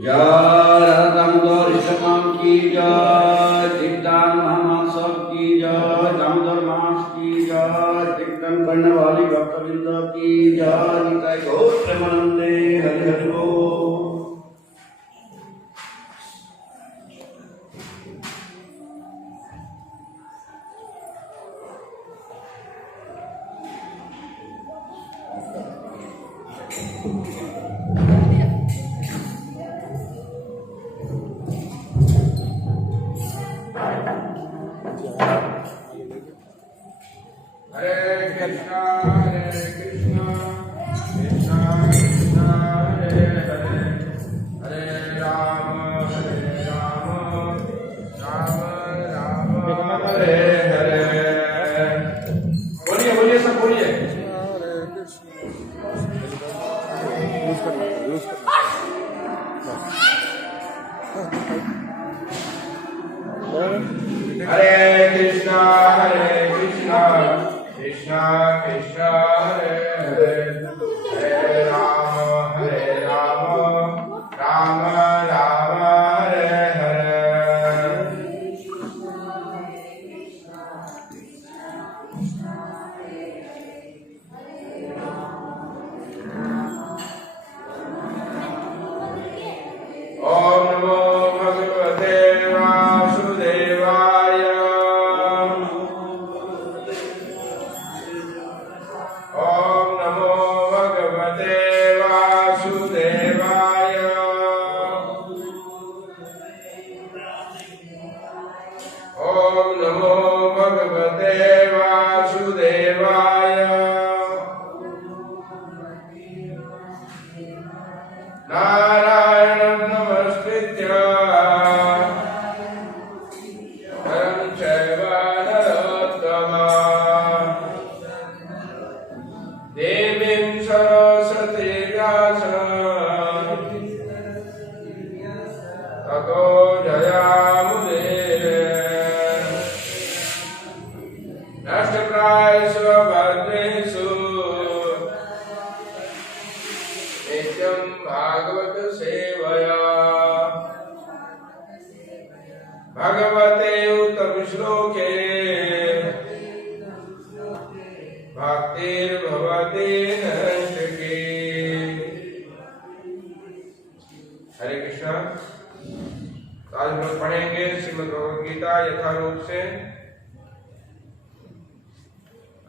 जय राधा दामोदर ऋषभ की जय, दीपदान महामहोत्सव की जय, दामोदर मास की जय, कीर्तन करने वाली भक्तवृंद की जय, निताय गौर प्रेमानंदे, हरि हरि बोल।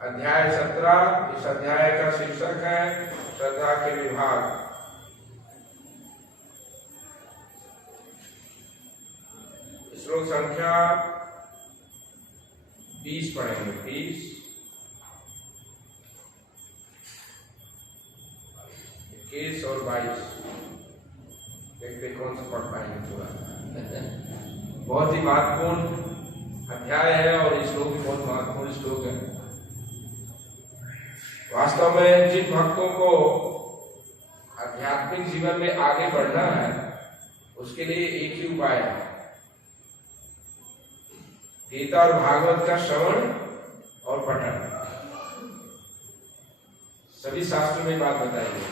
अध्याय 17। इस अध्याय का शीर्षक है श्रद्धा के विभाग। श्लोक संख्या 20 पढ़ेंगे। 20, 21 और 22 देखते कौन सा पढ़ पाएंगे पूरा। बहुत ही महत्वपूर्ण अध्याय है और ये श्लोक भी बहुत महत्वपूर्ण श्लोक है। वास्तव में जिन भक्तों को आध्यात्मिक जीवन में आगे बढ़ना है उसके लिए एक ही उपाय है, गीता और भागवत का श्रवण और पठन। सभी शास्त्रों में बात बताई गई,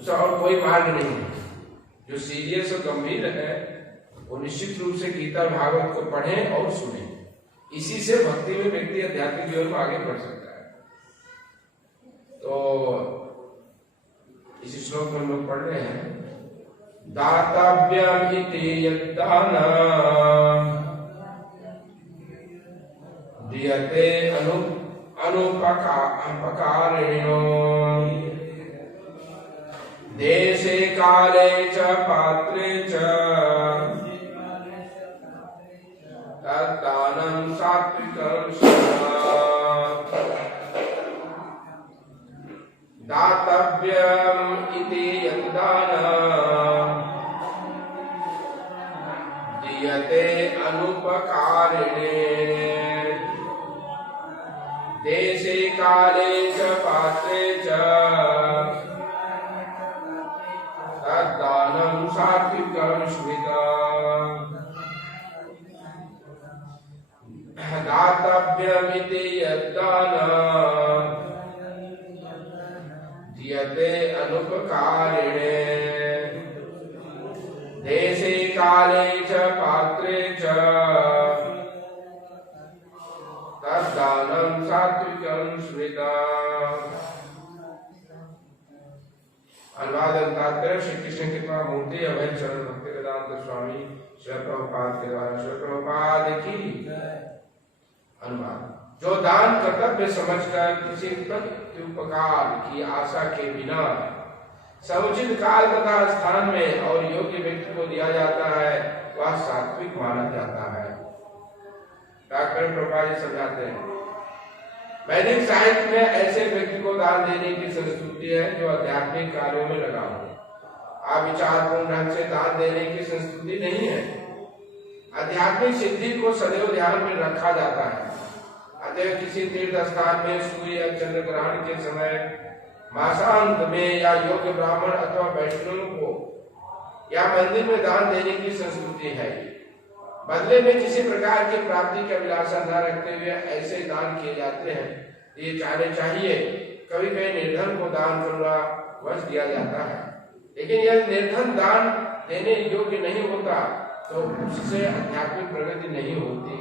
उसका और कोई मार्ग नहीं है। जो सीरियस और गंभीर है वो निश्चित रूप से गीता और भागवत को पढ़ें और सुने। इसी से भक्ति में व्यक्ति आध्यात्मिक जीवन में आगे बढ़ सकता है। तो इसी श्लोक में हम लोग पढ़ रहे हैं, दातव्यम इति यद्दानम् दीयते अनुपकारिणो देशे काले च पात्रे च तद्दानं सात्विकं दातव्यम् इति यद्दानम् दीयते अनुपकारिणे देशे काले च पात्रे च तद्दानं सात्विकं स्मृतम्। दातव्यम् इति यद्दानम् दीयते अनुपकारिणे देशे काले च पात्रे च तद्दानं सात्विकं स्मृतम्। अनुवाद तात्पर्य श्री कृष्ण कृपा मूर्ति अभय चरण भक्तिवेदांत स्वामी श्री प्रभुपाद के द्वारा श्री प्रभुपाद की अनुवाद। जो दान कर्तव्य समझकर किसी प्रत्युपकार की आशा के बिना समुचित काल तथा स्थान में और योग्य व्यक्ति को दिया जाता है वह सात्विक माना जाता है। डॉक्टर प्रभुपाद जी समझाते हैं, वैदिक साहित्य में ऐसे व्यक्ति को दान देने की संस्कृति है जो आध्यात्मिक कार्यों में लगा हो। अविचारपूर्ण ढंग से दान देने की संस्कृति नहीं है। आध्यात्मिक सिद्धि को सदैव ध्यान में रखा जाता है। अतः किसी तीर्थ स्थान में सूर्य या चंद्र ग्रहण के समय मासांत में या योग्य ब्राह्मण अथवा वैष्णव को या मंदिर में दान देने की संस्कृति है। बदले में किसी प्रकार की प्राप्ति की अभिलाषा न रखते हुए ऐसे दान किए जाते हैं। ये कहने चाहिए, कभी कभी निर्धन को दान करुणा वश दिया जाता है, लेकिन यदि निर्धन दान देने योग्य नहीं होता तो उससे आध्यात्मिक प्रगति नहीं होती।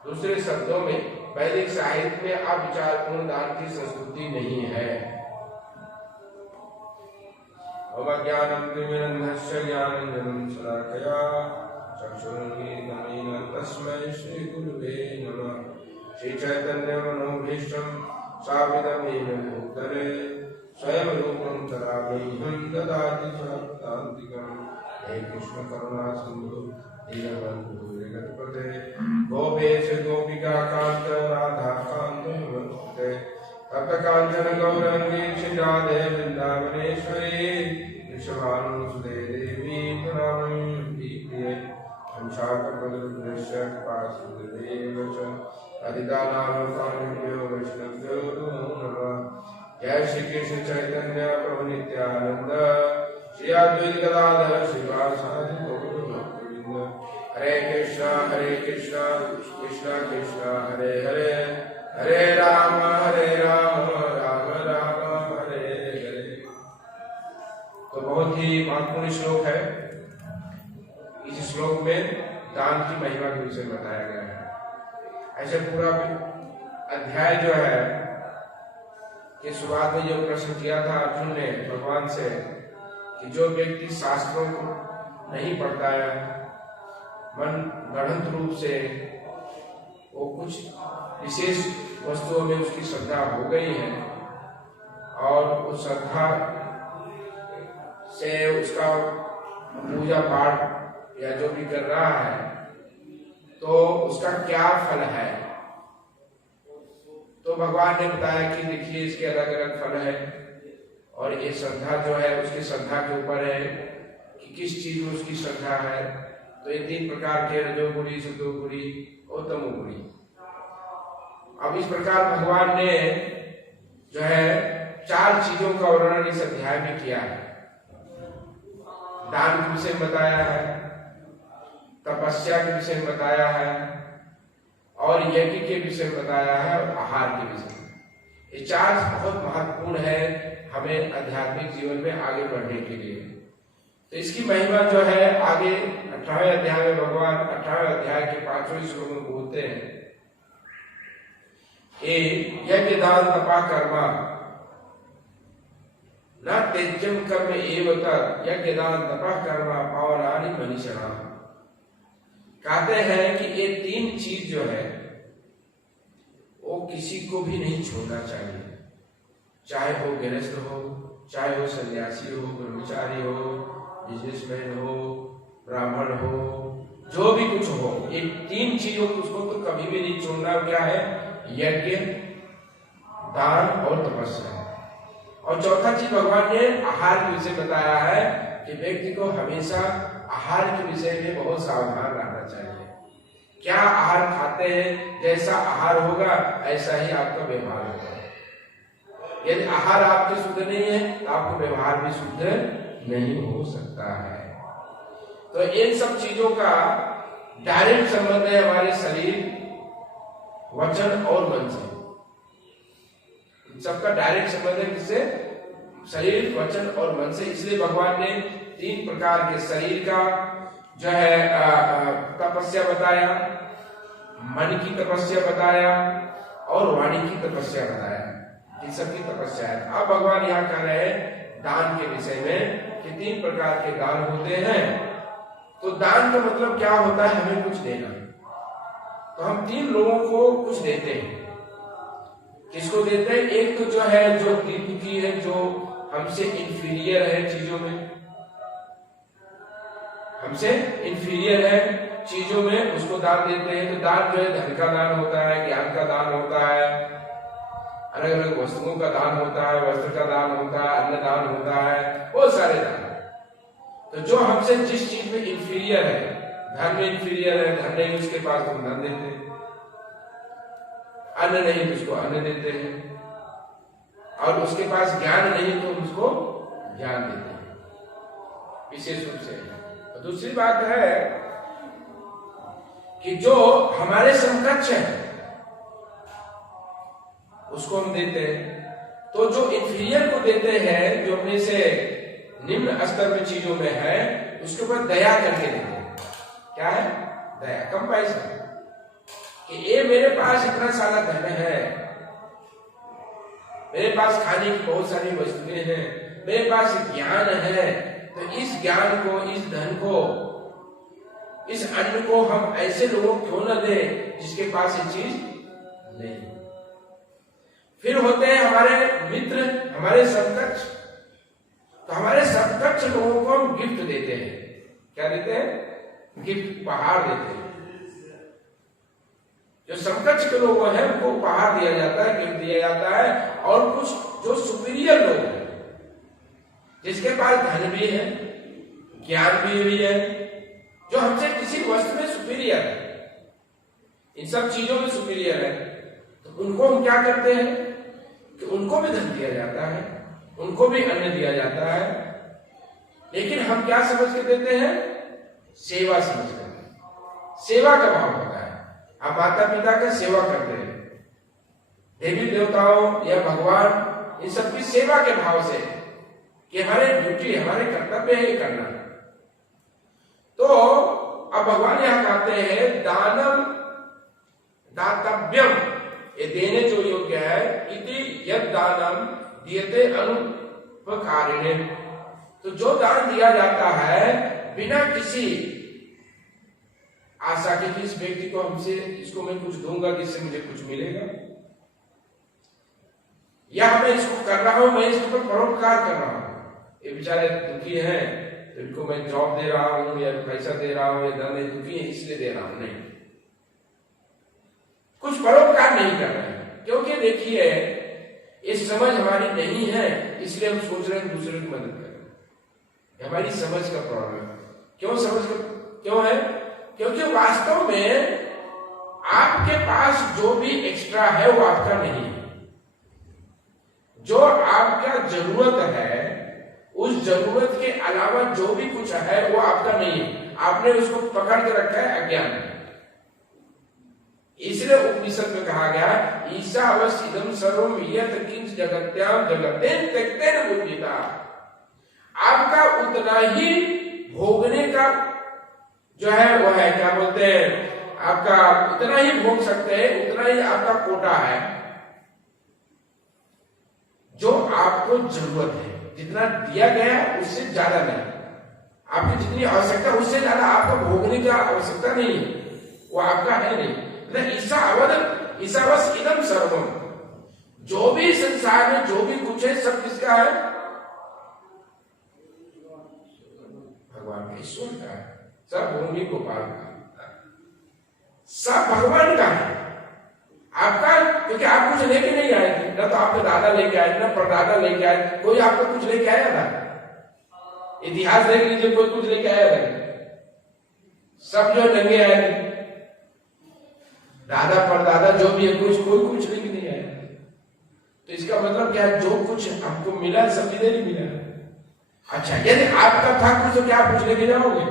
दूसरे शब्दों में वैदिक साहित्य में अविचारपूर्ण दान की संस्कृति नहीं है। अवज्ञानं तिमिरन्धस्य ज्ञानाञ्जनं शलाकया चक्षुरुन्मीलितं तस्मै श्री गुरुवे नमः। श्री चैतन्य मनोभीष्टं स्थापितमेन भूतले स्वयं रूपं तदाम्यहं ददाति भक्तान्तिकं। हे कृष्ण करुणा सिन्धु दीनबन्धु जगत्पते गोपेश गोपिका कांत राधा कांत नमस्ते। तप्त कांचन गौरांगी श्रीराधे वृंदावनेश्वरी वृषभानुसुते देवी प्रणमामि प्रिये। अंशाकल्पतरुभ्यश्च कृपासिन्धुभ्येव च पतितानां पावनेभ्यो वैष्णवेभ्यो नमो नमः। जय श्री कृष्ण चैतन्य प्रभु नित्यानंद श्री अद्वैत गदाधर श्रीवासादि गौर भक्तवृंद। हरे कृष्णा कृष्णा कृष्णा हरे हरे, हरे राम राम राम हरे हरे। तो बहुत ही महत्वपूर्ण श्लोक है। इस श्लोक में दान की महिमा के विषय में बताया गया है। ऐसे पूरा अध्याय जो है कि शुरुआत में जो प्रश्न किया था अर्जुन ने भगवान से कि जो व्यक्ति शास्त्रों को नहीं पढ़ता है, मन गढ़ंत रूप से वो कुछ विशेष वस्तुओं में उसकी श्रद्धा हो गई है और उस श्रद्धा से उसका पूजा पाठ या जो भी कर रहा है तो उसका क्या फल है। तो भगवान ने बताया कि देखिए इसके अलग अलग फल है और ये श्रद्धा जो है उसकी श्रद्धा के ऊपर है कि किस चीज में उसकी श्रद्धा है। तो ये 3 प्रकार के रजोगुणी, सतोगुणी और तमोगुणी। अब इस प्रकार भगवान ने जो है 4 चीजों का वर्णन इस अध्याय में किया है। दान के विषय में बताया है, तपस्या के विषय में बताया है और यज्ञ के विषय में बताया है और आहार के विषय में। ये 4 बहुत महत्वपूर्ण है हमें आध्यात्मिक जीवन में आगे बढ़ने के लिए। तो इसकी महिमा जो है आगे 18वें अध्याय में भगवान 18वें अध्याय के 5वें श्लोक में बोलते हैं, यज्ञ दान तपा कर्मा न त्यज्यम कर्म एव तत् यज्ञ दान तपा कर्मा पावनानि मनीषिणाः। कहते हैं कि ये 3 चीज जो है वो किसी को भी नहीं छोड़ना चाहिए, चाहे वो गृहस्थ हो, चाहे वो सन्यासी हो, ब्रह्मचारी हो, बिजनेसमैन हो, ब्राह्मण हो, जो भी कुछ हो, ये 3 चीजों को उसको तो कभी भी नहीं छोड़ना। क्या है? यज्ञ, दान और तपस्या। और चौथा चीज भगवान ने आहार के विषय बताया है कि व्यक्ति को हमेशा आहार के विषय में बहुत सावधान रहना चाहिए। क्या आहार खाते हैं, जैसा आहार होगा ऐसा ही आपका व्यवहार होगा। यदि आहार आपके शुद्ध नहीं है तो आपका व्यवहार भी शुद्ध नहीं हो सकता है। तो इन सब चीजों का डायरेक्ट संबंध है हमारे शरीर, वचन और मन से। सबका डायरेक्ट संबंध है किससे? शरीर, वचन और मन से। इसलिए भगवान ने 3 प्रकार के शरीर का जो है तपस्या बताया, मन की तपस्या बताया और वाणी की तपस्या बताया। इन सबकी तपस्या है। अब भगवान यहाँ कह रहे हैं दान के विषय में कि 3 प्रकार के दान होते हैं। तो दान का मतलब क्या होता है? हमें कुछ देना। तो हम 3 लोगों को कुछ देते हैं। किसको देते हैं? एक तो जो है जो दुखी है, जो हमसे इंफीरियर है चीजों में, हमसे इंफीरियर है चीजों में, उसको दान देते हैं। तो दान जो है धन का दान होता है, ज्ञान का दान होता है, अलग अलग वस्तुओं का दान होता है, वस्त्र का दान होता है, अन्न दान होता है, बहुत सारे दान। तो जो हमसे जिस चीज में इंफीरियर है, धन में इंफीरियर है, धन नहीं उसके पास तो धन देते हैं, अन्न नहीं तो उसको अन्न देते हैं, और उसके पास ज्ञान नहीं तो उसको ज्ञान देते हैं विशेष रूप से। तो दूसरी बात है कि जो हमारे समकक्ष है उसको हम देते हैं। तो जो इंफीरियर को देते हैं, जो अपने से निम्न स्तर में चीजों में है, उसके ऊपर दया करके देते हैं। क्या है? दया, कंपैशन। कि ये मेरे पास इतना सारा धन है, मेरे पास खाने की बहुत सारी वस्तुएं हैं, मेरे पास ज्ञान है, तो इस ज्ञान को, इस धन को, इस अन्न को हम ऐसे लोगों को क्यों न दें जिसके पास ये चीज नहीं। फिर होते हैं हमारे मित्र, हमारे समकक्ष। तो हमारे समकक्ष लोगों को हम गिफ्ट देते हैं। क्या देते हैं? गिफ्ट, उपहार देते हैं। जो समकक्ष के लोग हैं उनको उपहार दिया जाता है, गिफ्ट दिया जाता है। और कुछ जो सुपीरियर लोग हैं, जिसके पास धन भी है, ज्ञान भी है, जो हमसे किसी वस्तु में सुपीरियर है, इन सब चीजों में सुपीरियर है, तो उनको हम क्या करते हैं कि उनको भी धन दिया जाता है, उनको भी अन्न दिया जाता है। लेकिन हम क्या समझ के देते हैं? सेवा समझ कर। सेवा का भाव होता है। आप माता पिता का सेवा करते हैं, देवी देवताओं या भगवान, इन सबकी सेवा के भाव से कि हमारे ड्यूटी, हमारे कर्तव्य है ये करना। तो अब भगवान यहां कहते हैं दानम दातव्यम, ये देने जो योग्य है, इति यद दानम दियते अनुपकारिणे। तो जो दान दिया जाता है बिना किसी आशा के कि इस व्यक्ति को हमसे, इसको मैं कुछ दूंगा जिससे मुझे कुछ मिलेगा, या मैं इसको कर रहा हूं, मैं इसके ऊपर परोपकार कर रहा हूं, ये बेचारे दुखी हैं तो इनको मैं जॉब दे रहा हूं या पैसा दे रहा हूं या धन, दुखी है इसलिए दे रहा हूं, नहीं, कुछ परोपकार नहीं कर रहे हैं। क्योंकि देखिए ये समझ हमारी नहीं है, इसलिए हम सोच रहे हैं दूसरे की मदद करें। हमारी समझ का प्रॉब्लम है। क्यों समझ का क्यों है? क्योंकि वास्तव में आपके पास जो भी एक्स्ट्रा है वो आपका नहीं है। जो आपका जरूरत है, उस जरूरत के अलावा जो भी कुछ है वो आपका नहीं है। आपने उसको पकड़ के रखा है अज्ञान में। इसलिए उपनिषद में कहा गया ईशा अवश्यम सर्वम यत किंच जगत्याम जगतेन त्यक्तेन बुद्धिता। आपका उतना ही भोगने का जो है वो है, क्या बोलते हैं, आपका उतना ही भोग सकते हैं, उतना ही आपका कोटा है जो आपको जरूरत है। जितना दिया गया उससे ज्यादा नहीं, आपकी जितनी आवश्यकता उससे ज्यादा आपको भोगने की आवश्यकता नहीं है, वो आपका है नहीं। ईशावस इदम सर्वम, जो भी संसार में जो भी कुछ है सब किसका है? भगवान का, ईश्वर का है। सब भूमि गोपाल का, सब भगवान का है। आपका, क्योंकि आप कुछ लेके नहीं आए थे, ना तो आपके दादा लेके आए, ना परदादा लेके आए, कोई आपको कुछ लेके आया था? इतिहास देख लीजिए, कोई कुछ लेके आया था? सब जो नंगे आए थे, दादा परदादा जो भी है, कोई कुछ लेके नहीं आया। तो इसका मतलब क्या है? जो कुछ हमको मिला सब इधर ही मिला। अच्छा, यदि आपका था कुछ तो क्या आप कुछ लेके जाओगे?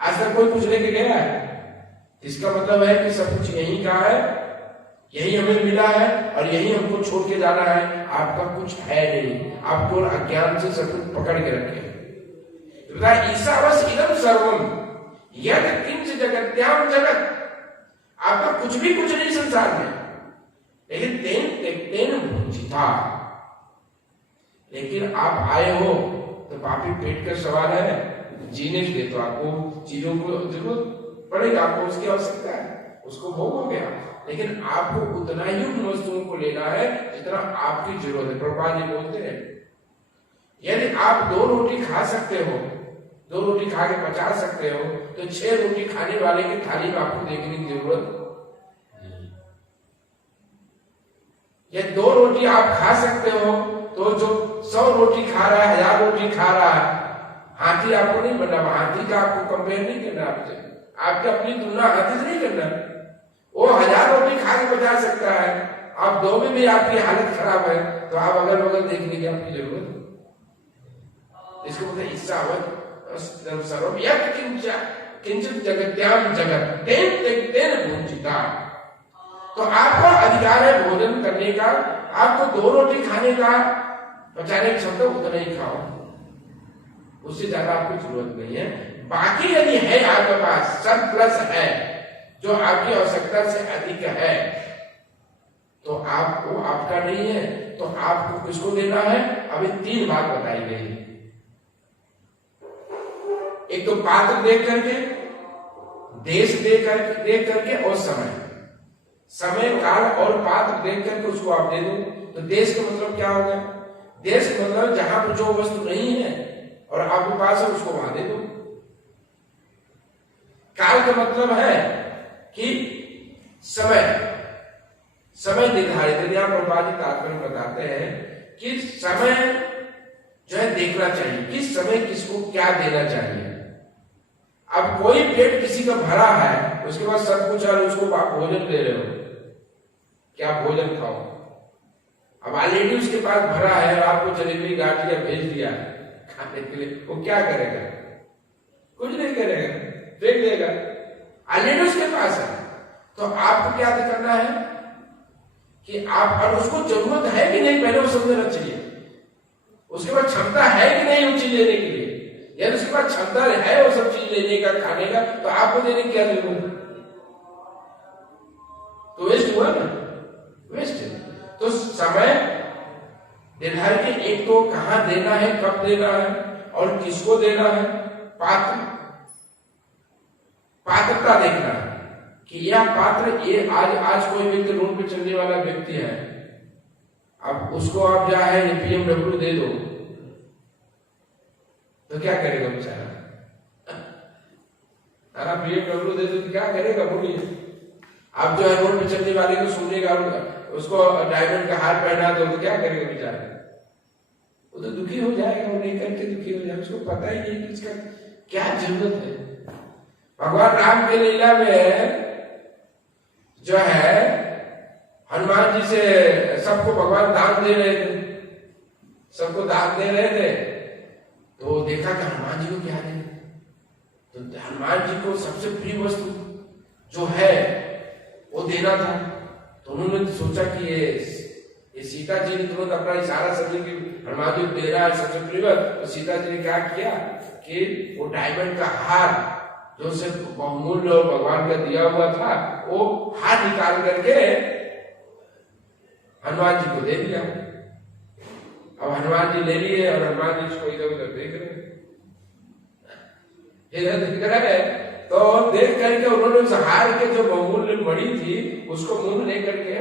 आज तक कोई कुछ लेके गया है? इसका मतलब है कि सब कुछ यहीं का है, यही हमें मिला है और यही हमको छोड़ के जाना है, आपका कुछ है नहीं, आप केवल अज्ञान से सब कुछ पकड़ के रखे। ईसावस इदम सर्वम यद किंच जगत्याम जगत, आपका कुछ भी कुछ नहीं संसार में, लेकिन तेन भुंजिता, लेकिन आप आए हो तो पापी पेट का सवाल है, जीने के लिए तो आपको चीजों को जरूरत पड़ेगा, आपको उसकी आवश्यकता है, उसको भोगोगे आप, लेकिन आपको उतना ही उन वस्तुओं को लेना है जितना आपकी जरूरत है। प्रभुपाद जी बोलते हैं यदि आप 2 रोटी खा सकते हो, 2 रोटी खा के पचा सकते हो, तो 6 रोटी खाने वाले की थाली में आपको देखने की जरूरत नहीं। या 2 रोटी आप खा सकते हो, तो जो 100 रोटी खा रहा है, 1000 रोटी खा रहा है, हाथी आपको नहीं बनना, हाथी का आपको कंपेयर नहीं करना, आपसे आपकी अपनी तुलना हाथी से नहीं करना। वो 1000 रोटी खा के बचा सकता है, आप 2 में भी आपकी हालत खराब है, तो आप अगल बगल देखने की आपकी जरूरत है। इसको बोलते हैं ईसावत सर्वम यत् किंचित जगत्याम जगत तेन भुंजिता। तो आपको अधिकार है भोजन करने का, आपको 2 रोटी खाने का, पचाने की क्षमता उतना ही खाओ, उससे ज्यादा आपको जरूरत नहीं है। बाकी यदि है आपके पास सरप्लस है जो आपकी आवश्यकता से अधिक है, तो आपको आपका नहीं है, तो आपको किसको देना है? अभी 3 बात बताई गई। एक तो पात्र देख करके, देश देख करके और समय काल और पात्र देख करके उसको आप दे दो। तो देश का मतलब क्या होगा? देश का मतलब जहां पर जो वस्तु नहीं है और आपके पास है उसको वहां दे दो। काल का मतलब है कि समय निर्धारित है। यहाँ प्रभुपाद जी तात्पर्य बताते हैं कि समय जो है देखना चाहिए, किस समय किसको क्या देना चाहिए। अब कोई पेट किसी का भरा है, उसके बाद सब कुछ है, उसको आप भोजन दे रहे हो, क्या भोजन खाओ। अब ऑलरेडी उसके पास भरा है और आपको जलेबी गांठिया भेज दिया खाने के लिए, वो क्या करेगा? कुछ नहीं करेगा, फेंक देगा। ऑलरेडी उसके पास है, तो आपको क्या करना है कि आप, और उसको जरूरत है कि नहीं पहले वो समझना चाहिए। उसके बाद क्षमता है कि नहीं वो चीज लेने के लिए, यदि उसके पास क्षमता है वो सब चीज लेने का, खाने का, तो आपको देने की क्या जरूरत है? तो वेस्ट हुआ ना, वेस्ट है। तो समय निर्धारित, एक तो कहां देना है, कब देना है और किसको देना है। पात्रता देखना है कि यह पात्र, ये आज कोई व्यक्ति रोड पे चलने वाला व्यक्ति है, अब उसको आप जो है BMW दे दो, तो क्या करेगा बेचारा? अरे BMW दे दो तो क्या करेगा बोलिए? आप जो है रोड पे चलने वाले को सुनेगा, उसको डायमंड का हार पहना दो तो क्या करेगा बेचारा? वो तो दुखी हो जाएगा, वो नहीं करके दुखी हो जाएगा, उसको पता ही नहीं कि इसका क्या जरूरत है। भगवान राम के लीला में जो है हनुमान जी से सबको भगवान दान दे रहे थे, सबको दान दे रहे थे, तो देखा कि हनुमान जी को क्या दें, तो हनुमान जी को सबसे प्रिय वस्तु जो है वो देना था। तो उन्होंने सोचा कि ये सीता जी ने तुरंत अपना इशारा समझे कि हनुमान जी को दे रहा है सबसे प्रिय, तो सीता जी ने क्या किया कि वो डायमंड का हार जो से बहुमूल्य और भगवान का दिया हुआ था, वो हार निकाल करके हनुमान जी को दे दिया। अब हनुमान जी ले लिए और हनुमान जी इसको इधर उधर देख रहे, तो देख करके उन्होंने उस हार के जो बहुमूल्य मणि थी उसको मुंह लेकर के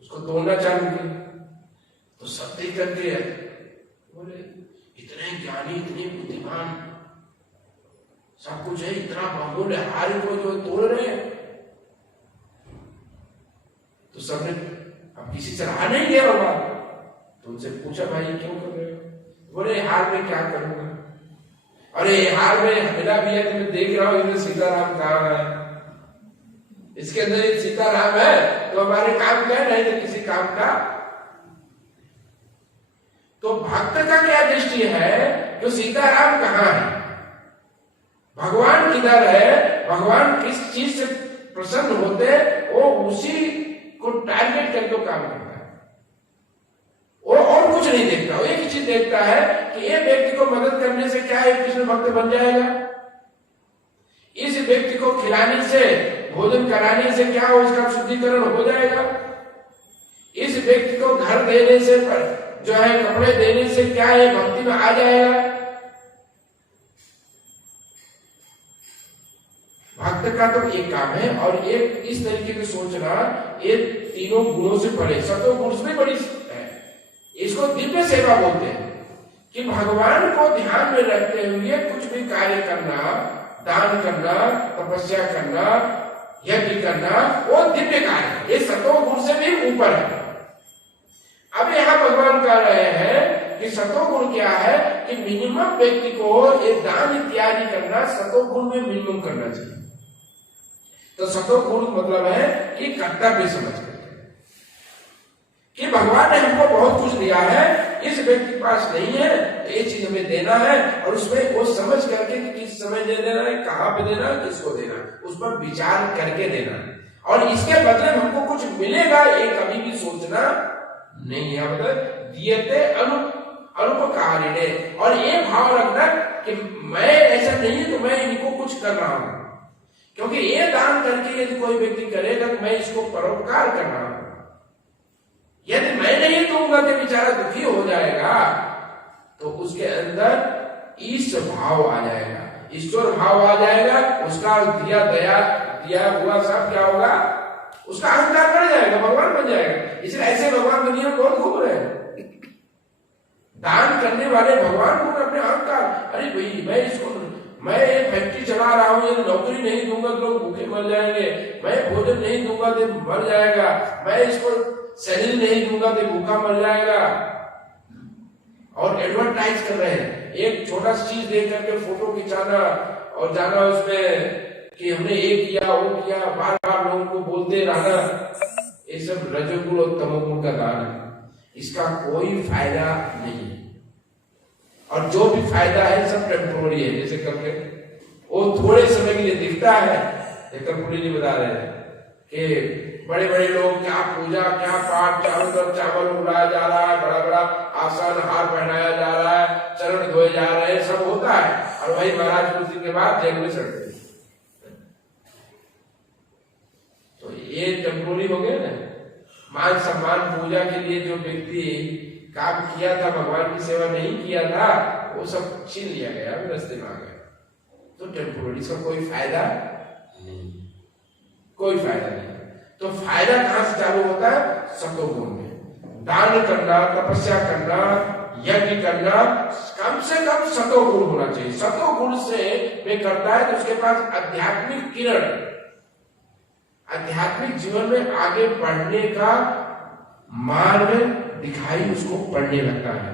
उसको तोड़ना चालू किया। तो सब देख करके बोले, इतने ज्ञानी, इतने बुद्धिमान, सब कुछ है, इतना बहुमूल्य हार को जो तोड़ रहे हैं। तो सबने अब किसी से रहा नहीं गया बाबा, तो उनसे पूछा भाई क्यों कर रहे हो? बोले हार में क्या करूंगा, अरे हार में मिला भी है, मैं देख रहा हूं इसमें सीताराम कहाँ है, इसके अंदर एक सीताराम है तो हमारे काम क्या नहीं तो किसी काम का। तो भक्त का क्या दृष्टि है जो सीताराम कहाँ है, भगवान किधर है, भगवान किस चीज से प्रसन्न होते, वो उसी को टारगेट करके वो काम करता है। वो और कुछ नहीं देखता, वो एक ही चीज देखता है कि ये व्यक्ति को मदद करने से क्या है, कृष्ण भक्त बन जाएगा, इस व्यक्ति को खिलाने से, भोजन कराने से क्या हो, इसका शुद्धिकरण हो जाएगा, इस व्यक्ति को घर देने से, जो है कपड़े देने से क्या है, भक्ति में आ जाएगा। भक्त का तो एक काम है, और एक इस तरीके से सोचना, ये तीनों गुणों से परे, सतो गुण से बड़ी है। इसको दिव्य सेवा बोलते हैं कि भगवान को ध्यान में रखते हुए कुछ भी कार्य करना, दान करना, तपस्या करना, यज्ञ करना, वो दिव्य कार्य है। ये सतो गुण से भी ऊपर है। अब यहां भगवान कह रहे हैं कि सतो गुण क्या है कि मिनिमम व्यक्ति को ये दान इत्यादि करना सतो गुण में मिनिमम करना चाहिए। तो सतो गुण मतलब है कि कर्तव्य समझ करके कि भगवान ने हमको बहुत कुछ दिया है, इस व्यक्ति के पास नहीं है, ये चीज हमें देना है, और उसमें वो समझ करके कि किस समय दे देना है, कहां पे देना है, किसको देना है, उस पर विचार करके देना है, और इसके बदले हमको कुछ मिलेगा ये कभी भी सोचना नहीं है। मतलब दियते अनुपकारिणे, और ये भाव रखना कि मैं ऐसा नहीं तो मैं इनको कुछ कर रहा हूं, क्योंकि ये दान करके यदि कोई व्यक्ति करेगा तो मैं इसको परोपकार कर रहा हूं। यदि मैं नहीं दूंगा तो बेचारा दुखी हो जाएगा, तो उसके अंदर ईश भाव आ जाएगा, ईश्वर भाव आ जाएगा, उसका दिया हुआ सब क्या होगा, उसका अहंकार बढ़ जाएगा, भगवान बन जाएगा। इसलिए ऐसे भगवान दुनिया में बहुत घूम रहे हैं, दान करने वाले भगवान को अपने अहंकार, अरे भाई मैं एक फैक्ट्री चला रहा हूं, यदि नौकरी नहीं दूंगा तो लोग भूखे मर जाएंगे, मैं भोजन नहीं दूंगा तो मर जाएगा, मैं इसको शरीर नहीं दूंगा तो भूखा मर जाएगा, और एडवर्टाइज कर रहे हैं। एक छोटा सी चीज देख करके फोटो खिंचाना और जाना उसमें कि हमने ये किया वो किया, बार बार लोगों को बोलते रहना, ये सब रजोगुण और तमोगुण का दान है। इसका कोई फायदा नहीं है, और जो भी फायदा है सब टेम्पोररी है। जैसे करके वो थोड़े समय के लिए दिखता है, कर्पूरी जी बता रहे हैं कि बड़े बड़े लोग क्या पूजा क्या पाठ, चारों तरफ चावल उड़ाया जा रहा है, बड़ा बड़ा आसन हार पहनाया जा रहा है, चरण धोए जा रहे हैं, सब होता है, और वही महाराज कुछ दिन के बाद जेल में सड़ते। तो ये टेम्पोररी हो गया ना। मान सम्मान पूजा के लिए जो व्यक्ति काम किया था, भगवान की सेवा नहीं किया था, वो सब छीन लिया गया, रास्ते में आ गया। तो टेम्पोररी, इसका कोई फायदा नहीं, कोई फायदा नहीं। तो फायदा कहां से चालू होता है, सतोगुण में। दान करना, तपस्या करना, यज्ञ करना, कम से कम सतोगुण होना चाहिए। सतोगुण से वे करता है तो उसके पास आध्यात्मिक किरण, आध्यात्मिक जीवन में आगे बढ़ने का मार्ग दिखाई उसको पड़ने लगता है।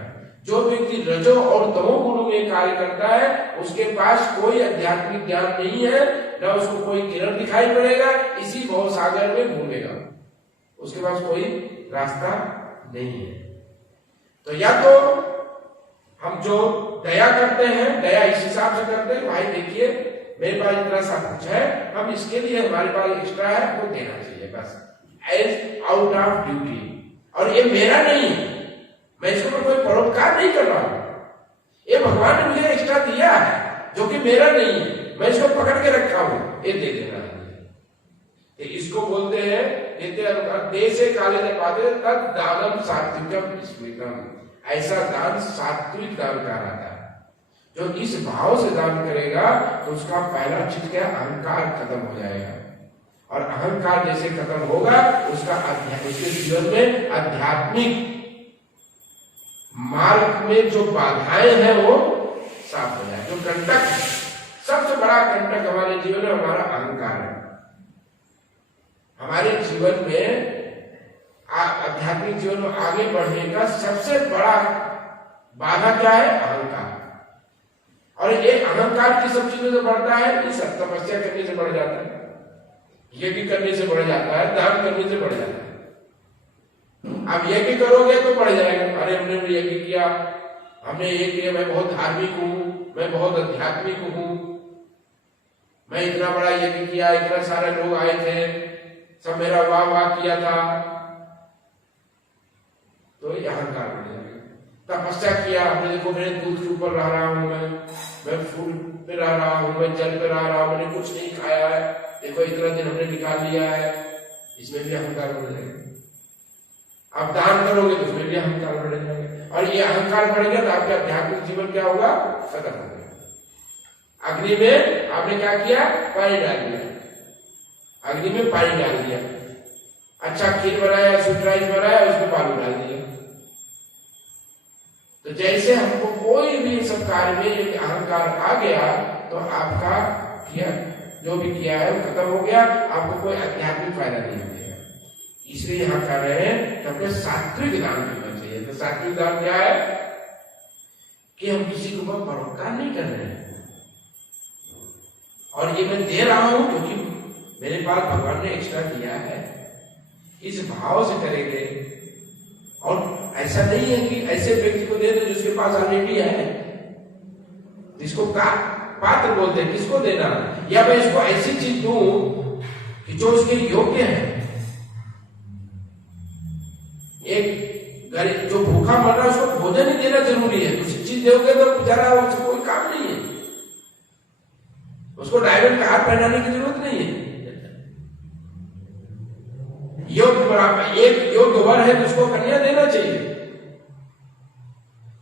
जो व्यक्ति रजो और तमो गुणों में कार्य करता है, उसके पास कोई आध्यात्मिक ज्ञान नहीं है, न उसको कोई किरण दिखाई पड़ेगा, इसी भव सागर में घूमेगा, उसके पास कोई रास्ता नहीं है। तो या तो हम जो दया करते हैं, दया इस हिसाब से करते हैं, भाई देखिए मेरे पास इतना सब कुछ है, हम इसके लिए हमारे पास एक्स्ट्रा है वो देना चाहिए, बस एज आउट ऑफ ड्यूटी, और ये मेरा नहीं है, मैं इसको कोई परोपकार नहीं कर रहा हूं, ये भगवान ने मुझे एक्स्ट्रा दिया है जो कि मेरा नहीं है, मैं इसको पकड़ के रखा हूं, ये दे देना है। इसको बोलते हैं देशे काले ने पाते तद दानम सात्विकम स्मृतम, ऐसा दान सात्विक दान कहलाता है। जो इस भाव से दान करेगा तो उसका पहला चीज क्या, अहंकार खत्म हो जाएगा, और अहंकार जैसे खत्म होगा उसके जीवन में आध्यात्मिक मार्ग में जो बाधाएं हैं वो साफ हो जाए। जो कंटक, सबसे बड़ा कंटक हमारे जीवन में हमारा अहंकार है। हमारे जीवन में आध्यात्मिक जीवन में आगे बढ़ने का सबसे बड़ा बाधा क्या है, अहंकार। और ये अहंकार की सब चीजों से बढ़ता है, इस तपस्या करने से बढ़ जाता है, यज्ञ करने से बढ़ जाता है, दान करने से बढ़ जाता है। अब यज्ञ करोगे तो बढ़ जाएगा, अरे हमने यज्ञ किया, हमने ये किया, मैं बहुत धार्मिक हूं, मैं बहुत आध्यात्मिक हूं, मैं इतना बड़ा यज्ञ किया, इतना सारे लोग आए थे, सब मेरा वाह वाह किया था, तो ये अहंकार बढ़ जाएगा। तपस्या किया, आपने देखो मेरे दूध के ऊपर रह रहा हूं, मैं फूल पे रह रहा हूं, मैं जल पे रह रहा हूं, मैंने कुछ नहीं खाया है, देखो इतना दिन हमने निकाल लिया है, इसमें भी अहंकार बढ़ जाएगा। आप दान करोगे तो उसमें भी अहंकार बढ़ जाएगा, और ये अहंकार बढ़ गया तो आपके आध्यात्मिक जीवन क्या होगा, खत्म हो गया। अग्नि में आपने क्या किया, पानी डाल दिया, अग्नि में पानी डाल दिया, अच्छा खीर बनाया, स्वीट राइस बनाया, उसमें बालू डाल दिया। तो जैसे हमको कोई भी सब कार्य में यदि अहंकार आ गया तो आपका किया जो भी किया है वो खत्म हो गया, आपको कोई आध्यात्मिक फायदा नहीं मिलेगा। इसलिए यहां कह रहे हैं कि हमें सात्विक दान करना चाहिए। तो सात्विक दान क्या है कि हम किसी के ऊपर परोपकार नहीं कर रहे हैं, और ये मैं दे रहा हूं क्योंकि मेरे पास भगवान ने एक्स्ट्रा दिया है, इस भाव से करेंगे। और ऐसा नहीं है कि ऐसे व्यक्ति को दे दो जिसके पास ऑलरेडी है, जिसको का पात्र बोलते हैं, किसको देना, या मैं इसको ऐसी चीज दूं कि जो उसके योग्य है। एक गरीब जो भूखा मर रहा है उसको भोजन ही देना जरूरी है, दूसरी चीज दोगे तो बेचारा उसको कोई काम नहीं है, उसको डायमंड का हाथ पहनाने की जरूरत नहीं है। एक योग्य वर है तो उसको कन्या देना चाहिए,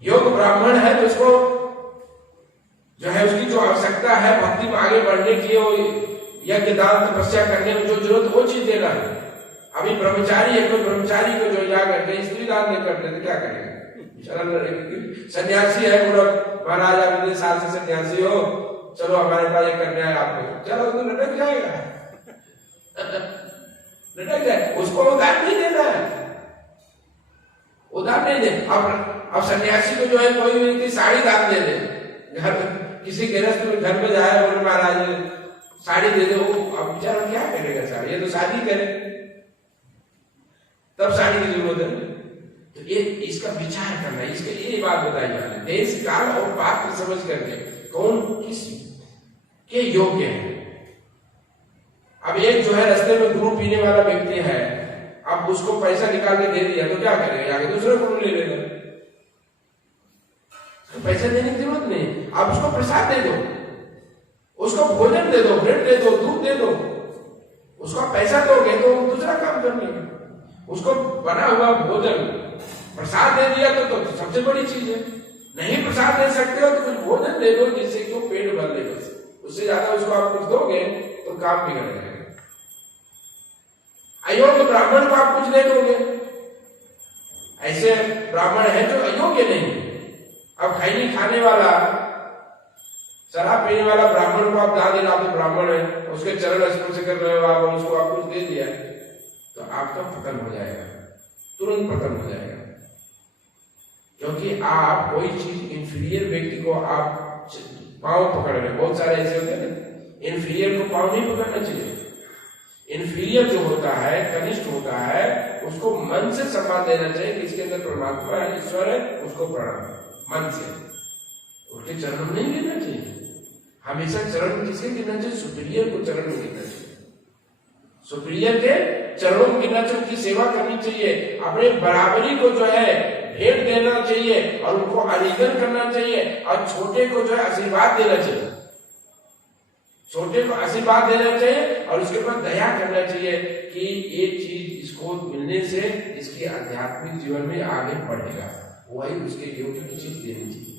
योग्य ब्राह्मण है तो उसको जो है उसकी जो आवश्यकता है भक्ति में आगे बढ़ने के लिए, यज्ञ दान तपस्या करने में जो जरूरत वो चीज देना है। अभी ब्रह्मचारी है, कोई ब्रह्मचारी को जो जा करके स्त्री दान नहीं करते तो क्या करेगा, शरण रहेगी। सन्यासी है, बोलो महाराज आप इतने साल से सन्यासी हो, चलो हमारे पास ये करना है आपको, चलो तो लटक जाएगा लटक जाए, उसको उधार नहीं देना है, उधार नहीं दे। अब सन्यासी को जो है कोई व्यक्ति साड़ी दान दे दे, घर किसी गृहस्थ में घर में जाए, बोले महाराज साड़ी दे दो, अब बेचारा क्या करेगा साड़ी, ये तो शादी करे तब साड़ी की जरूरत है। तो ये इसका विचार करना, इसके ये बात बताई जा रही है, देश काल और पात्र समझ करके कौन किस के योग्य है। अब एक जो है रास्ते में गुरु पीने वाला व्यक्ति है, अब उसको पैसा निकाल के दे दिया तो क्या करेगा, आगे दूसरा गुरु ले लेगा, पैसा देने की जरूरत नहीं, आप उसको प्रसाद दे दो, उसको भोजन दे दो, ब्रेड दे दो, दूध दे दो, उसका पैसा दोगे तो दूसरा काम कर लेगा। उसको बना हुआ भोजन प्रसाद दे दिया तो सबसे बड़ी चीज है। नहीं प्रसाद दे सकते हो तो कुछ भोजन दे दो जिससे कि वो पेट भर ले, बस उससे ज्यादा उसको आप कुछ दोगे तो काम बिगड़ जाएगा। अयोग्य ब्राह्मण को आप कुछ दे दोगे, ऐसे ब्राह्मण है जो अयोग्य नहीं, अब खैनी खाने वाला शराब पीने वाला ब्राह्मण को आप दान देना, आप ब्राह्मण है, उसके चरण स्पर्श कर रहे हो आप, उसको आप कुछ दे दिया तो आपका पतन हो जाएगा, तुरंत पतन हो जाएगा। क्योंकि आप कोई चीज इंफीरियर व्यक्ति को आप पांव पकड़ रहे, बहुत सारे ऐसे होते हैं ना, इंफीरियर को पांव नहीं पकड़ना चाहिए। इंफीरियर जो होता है, कनिष्ठ होता है, उसको मन से सम्मान देना चाहिए कि इसके अंदर परमात्मा है, ईश्वर है, उसको प्रणाम मन से, उसके चरण में नहीं गिरना चाहिए। हमेशा चरण किसके गिरना चाहिए, सुपीरियर को चरण में गिरना चाहिए, सुपीरियर के चरणों में गिरना चाहिए, उनकी सेवा करनी चाहिए, अपने बराबरी को जो है भेंट देना चाहिए और उनको आलिंगन करना चाहिए, और छोटे को जो है आशीर्वाद देना चाहिए, छोटे को आशीर्वाद देना चाहिए और उसके ऊपर दया करना चाहिए कि ये चीज इसको मिलने से इसके आध्यात्मिक जीवन में आगे बढ़ेगा, वही उसके योग्य की चीज देनी चाहिए।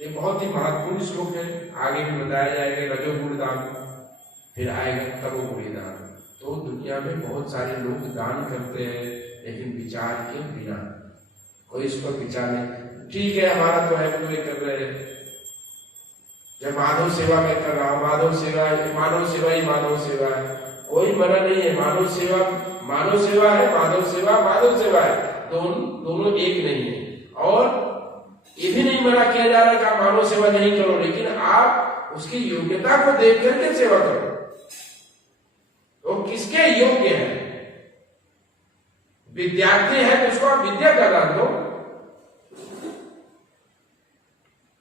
ये बहुत ही महत्वपूर्ण श्लोक है, आगे भी बताया जाएगा। रजोगुण दान, फिर आएगा तमोगुणी दान। तो दुनिया में बहुत सारे लोग दान करते हैं लेकिन विचार के बिना, कोई इस पर विचार नहीं, ठीक है हमारा तो है तो ये कर रहे हैं, जब माधव सेवा में कर रहा हूं, माधव सेवा ही माधव सेवा है, कोई मना नहीं है, मानव सेवा मानव सेवा है, माधव सेवा है, दोनों एक नहीं है। और ये भी नहीं मना किया जा रहा है कि आप मानव सेवा नहीं करो, लेकिन आप उसकी योग्यता को देख करके सेवा करो, तो किसके योग्य है। विद्यार्थी है तो उसको आप विद्या का दान दो,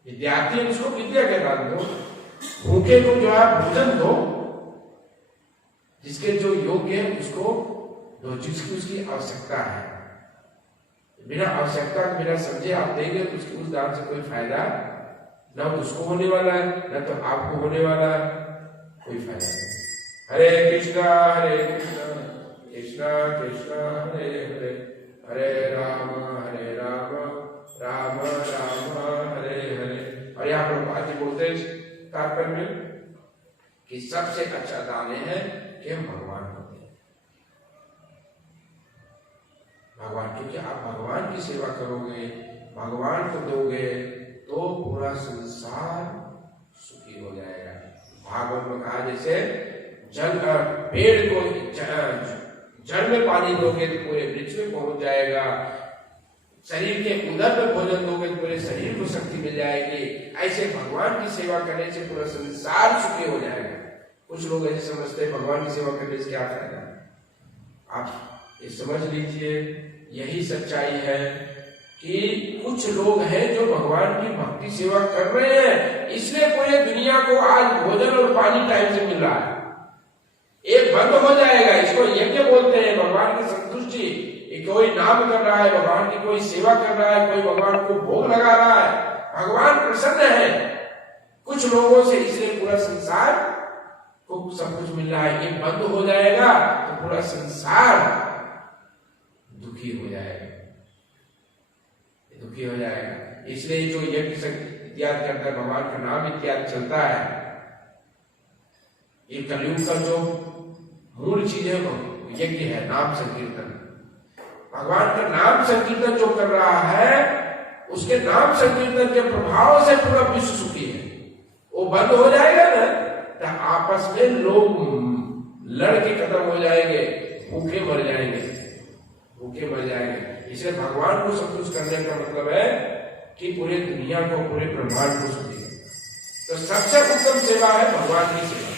विद्यार्थी है उसको विद्या का दान दो, भूखे को जो है भोजन दो, जिसके जो योग्य है उसको दो, जिसकी उसकी आवश्यकता है। बिना आवश्यकता के बिना समझे आप देंगे तो उसकी उस दान से कोई फायदा न उसको होने वाला है न तो आपको होने वाला है, कोई फायदा नहीं। हरे कृष्णा कृष्णा कृष्णा हरे हरे, हरे राम राम राम हरे हरे। और यहाँ पर आज बोलते तात्पर्य में कि सबसे अच्छा दान है कि हम भगवान होते हैं। भगवान, क्योंकि आप भगवान की सेवा करोगे, भगवान को दोगे तो पूरा संसार सुखी हो जाएगा। भागवत में कहा जैसे जल पेड़ को जल में पानी दोगे तो पूरे वृक्ष में पहुंच जाएगा, शरीर के उदर में भोजन दोगे तो पूरे शरीर को शक्ति मिल जाएगी। ऐसे भगवान की सेवा करने से पूरा संसार सुखी हो जाएगा। कुछ लोग ऐसे समझते हैं भगवान की सेवा करने से क्या फायदा, आप ये समझ लीजिए यही सच्चाई है कि कुछ लोग हैं जो भगवान की भक्ति सेवा कर रहे हैं, इसलिए पूरी दुनिया को आज भोजन और पानी टाइम से मिल रहा है। एक बंद हो जाएगा, इसको यज्ञ बोलते हैं, भगवान की संतुष्टि। कोई नाम कर रहा है, भगवान की कोई सेवा कर रहा है, कोई भगवान को भोग लगा रहा है, भगवान प्रसन्न है कुछ लोगों से, इसलिए पूरा संसार को सब कुछ मिल रहा है। ये बंद हो जाएगा तो पूरा संसार दुखी हो जाएगा, दुखी हो जाएगा। इसलिए जो यज्ञ इत्यादि करता है, भगवान का नाम इत्यादि चलता है, ये कलयुग का जो मूल चीज है वो यज्ञ है, नाम संकीर्तन। भगवान का नाम संकीर्तन जो कर रहा है, उसके नाम संकीर्तन के प्रभाव से पूरा विश्व सुखी है। वो बंद हो जाएगा ना तो आपस में लोग लड़ के खत्म हो जाएंगे, भूखे मर जाएंगे, भूखे मर जाएंगे। इसलिए भगवान को संतुष्ट करने का मतलब है कि पूरे दुनिया को, पूरे ब्रह्मांड को सुखी है। तो सबसे उत्तम सेवा है भगवान की सेवा।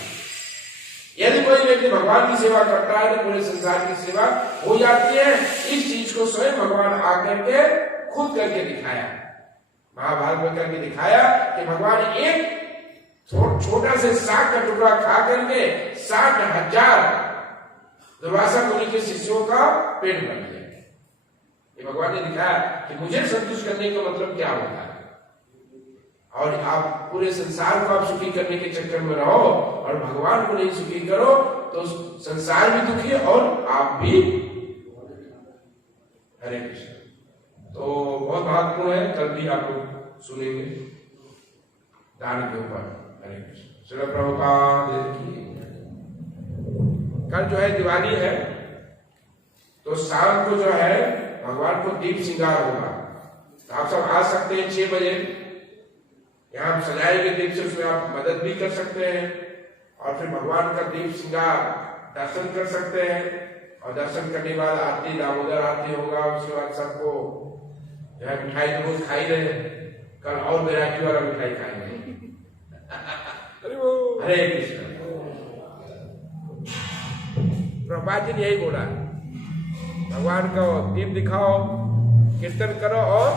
यदि कोई व्यक्ति भगवान की सेवा करता है तो पूरे संसार की सेवा हो जाती है। इस चीज को स्वयं भगवान आकर के खुद करके दिखाया, महाभारत में करके दिखाया कि भगवान एक छोटा से साग का टुकड़ा खा करके 60,000 दुर्वासा मुनि के शिष्यों का पेट भर दिया। ये भगवान ने दिखाया कि मुझे संतुष्ट करने का मतलब क्या होता है। और आप पूरे संसार को आप सुखी करने के चक्कर में रहो और भगवान को नहीं सुखी करो तो संसार भी दुखी है और आप भी। हरे कृष्ण। तो बहुत महत्वपूर्ण है, कल भी आप लोग सुनेंगे दान के ऊपर। हरे कृष्ण। श्री प्रभुपाद की। कल जो है दिवाली है, तो शाम को जो है भगवान को दीप श्रृंगार होगा। तो आप सब आ सकते हैं 6 बजे, यहाँ सजाएंगे दीप से, उसमें आप मदद भी कर सकते हैं और फिर भगवान का दीप श्रृंगार दर्शन कर सकते हैं। और दर्शन करने के बाद आरती, दामोदर आरती होगा। उसके बाद सबको जो है मिठाई तो रोज खाई रहे, कल और वैरायटी वाला मिठाई खाएंगे। हरे कृष्ण। प्रभुपाद जी ने यही बोला, भगवान को दीप दिखाओ, कीर्तन करो और